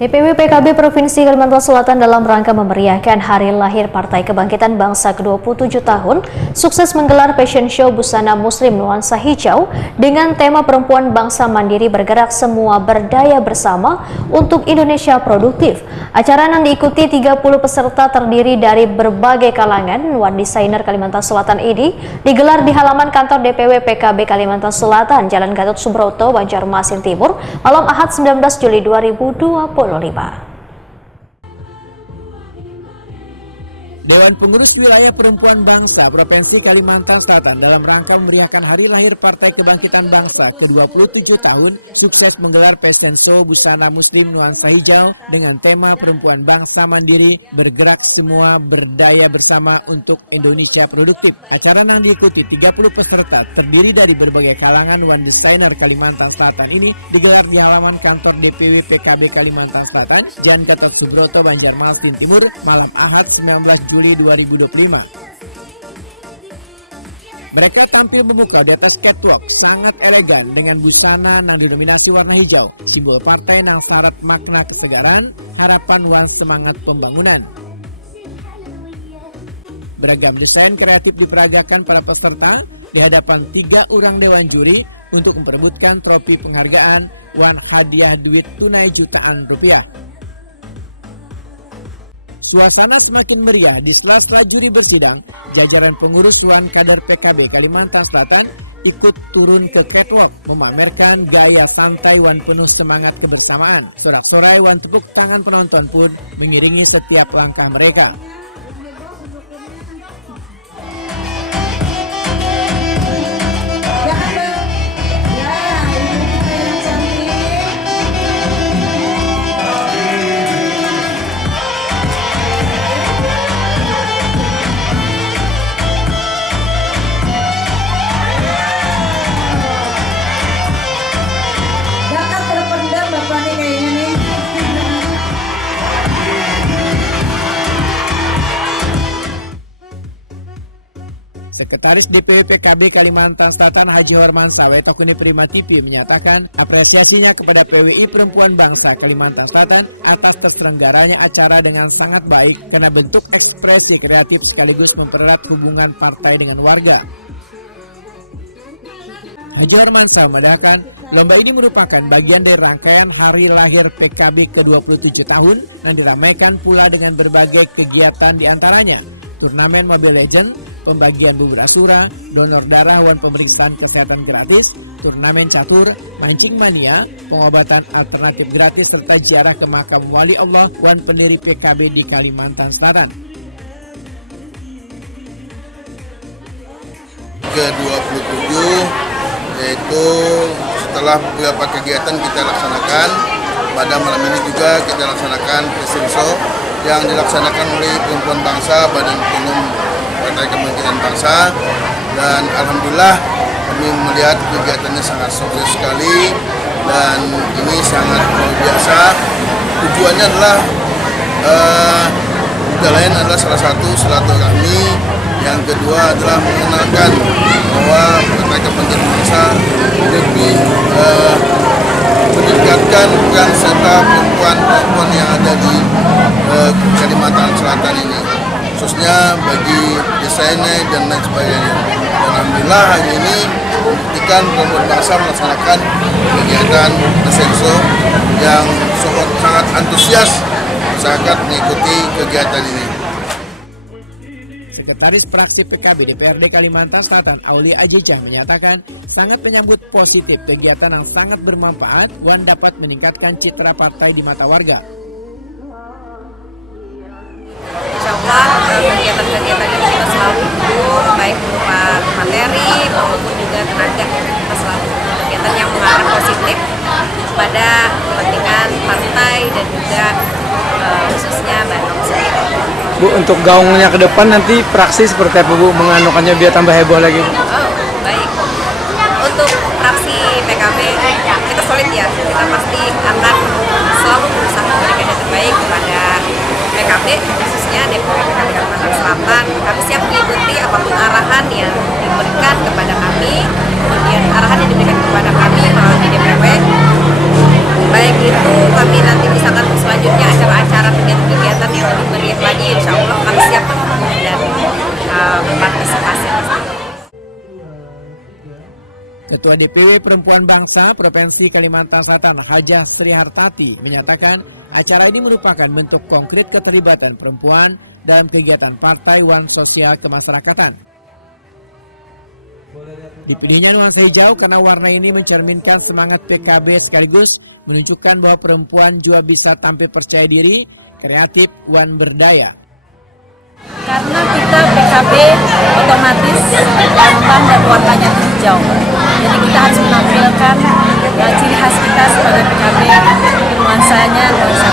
DPW PKB Provinsi Kalimantan Selatan dalam rangka memeriahkan Hari Lahir Partai Kebangkitan Bangsa ke-27 tahun sukses menggelar fashion show busana muslim nuansa hijau dengan tema Perempuan Bangsa Mandiri Bergerak Semua Berdaya Bersama untuk Indonesia Produktif. Acara yang diikuti 30 peserta terdiri dari berbagai kalangan wan desainer Kalimantan Selatan ini digelar di halaman kantor DPW PKB Kalimantan Selatan, Jalan Gatot Subroto, Banjarmasin Timur, malam Ahad 19 Juli 2020. Dewan Pengurus Wilayah Perempuan Bangsa Provinsi Kalimantan Selatan dalam rangka memeriahkan Hari Lahir Partai Kebangkitan Bangsa ke-27 tahun sukses menggelar fashion show busana muslim nuansa hijau dengan tema Perempuan Bangsa Mandiri Bergerak Semua Berdaya Bersama untuk Indonesia Produktif. Acara yang diikuti 30 peserta terdiri dari berbagai kalangan wan desainer Kalimantan Selatan ini digelar di halaman kantor DPW PKB Kalimantan Selatan, Jalan Gatot Subroto, Banjarmasin Timur, malam Ahad 19 Juli 2025. Mereka tampil memukau di atas catwalk sangat elegan dengan busana yang didominasi warna hijau, simbol partai yang syarat makna kesegaran, harapan wan semangat pembangunan. Beragam desain kreatif diperagakan para peserta di hadapan 3 orang dewan juri untuk memperebutkan trofi penghargaan wan hadiah duit tunai jutaan rupiah. Suasana semakin meriah di sela-sela juri bersidang. Jajaran pengurus wan kader PKB Kalimantan Selatan ikut turun ke catwalk memamerkan gaya santai wan penuh semangat kebersamaan. Sorak-sorai wan tepuk tangan penonton pun mengiringi setiap langkah mereka. Sekretaris DPW PKB Kalimantan Selatan Haji Hormansyah Wetokuni Prima TV menyatakan apresiasinya kepada PWI Perempuan Bangsa Kalimantan Selatan atas terselenggaranya acara dengan sangat baik karena bentuk ekspresi kreatif sekaligus mempererat hubungan partai dengan warga. Haji Hormansyah memandahkan lomba ini merupakan bagian dari rangkaian Hari Lahir PKB ke-27 tahun yang diramaikan pula dengan berbagai kegiatan diantaranya turnamen Mobile Legends, pembagian bubur asura, donor darah wan pemeriksaan kesehatan gratis, turnamen catur, mancing mania, pengobatan alternatif gratis serta ziarah ke makam wali Allah wan pendiri PKB di Kalimantan Selatan. Ke-27 yaitu setelah beberapa kegiatan kita laksanakan, pada malam ini juga kita laksanakan fashion show yang dilaksanakan oleh Perempuan Bangsa Badan Umum Partai Kebangkitan Bangsa, dan alhamdulillah kami melihat kegiatannya sangat sukses sekali dan ini sangat luar biasa. Tujuannya adalah lain adalah salah satu silaturahmi, yang kedua adalah mengenalkan bahwa Partai Kebangkitan Bangsa lebih meningkatkan peran serta perempuan-perempuan yang ada di Kalimantan Selatan ini, khususnya bagi desainer dan lain sebagainya. Dan alhamdulillah hari ini membuktikan Perempuan Bangsa melaksanakan kegiatan fashion show yang sangat antusias masyarakat mengikuti kegiatan ini. Sekretaris Praksi PKB DPRD Kalimantan Selatan Aulia Ajijah menyatakan sangat menyambut positif kegiatan yang sangat bermanfaat wan dapat meningkatkan citra partai di mata warga. Kegiatan-kegiatan yang kita selalu dukung, baik berupa materi maupun juga tenaga, kita selalu kegiatan yang mengarah positif pada kepentingan partai dan juga khususnya Bandung sendiri. Bu, untuk gaungnya ke depan nanti praksi seperti apa Bu menganukannya biar tambah heboh lagi Bu? Oh, baik. Untuk praksi PKB kita solid ya, kita pasti akan selalu berusaha memberikan yang terbaik kepada PKB, khususnya DPW PKB Kalimantan Selatan. Kami siap mengikuti apapun arahan yang diberikan kepada kami, kemudian arahan yang diberikan kepada kami melalui DPW, baik itu kami nanti misalkan selanjutnya Ketua DPW Perempuan Bangsa Provinsi Kalimantan Selatan Hajah Sri Hartati menyatakan acara ini merupakan bentuk konkret keterlibatan perempuan dalam kegiatan Partai Wan Sosial Kemasyarakatan. Dipilihnya nuansa hijau karena warna ini mencerminkan semangat PKB sekaligus menunjukkan bahwa perempuan juga bisa tampil percaya diri, kreatif, wan berdaya. Karena kita PKB otomatis lambang dan warnanya hijau. Jadi kita harus menampilkan ciri khas kita sebagai PKB, nuansanya nuansa.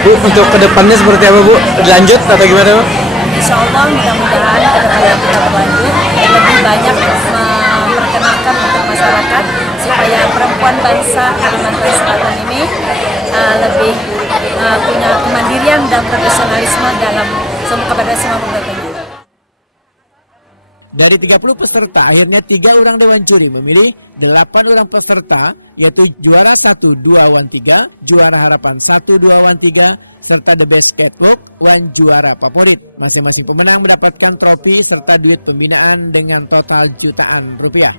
Bu, untuk kedepannya seperti apa Bu? Lanjut atau gimana Bu? Insya Allah mudah-mudahan kedepannya kita berlanjut dan lebih banyak memperkenalkan untuk masyarakat supaya perempuan bangsa Kalimantan Selatan ini lebih punya kemandirian dan profesionalisme dalam kepada semua pembagiannya. Dari 30 peserta, akhirnya 3 orang Dewan Juri memilih 8 orang peserta, yaitu juara 1, 2, Wan 3, juara harapan 1, 2, Wan 3, serta The Best Catwalk, Wan juara favorit. Masing-masing pemenang mendapatkan trofi serta duit pembinaan dengan total jutaan rupiah.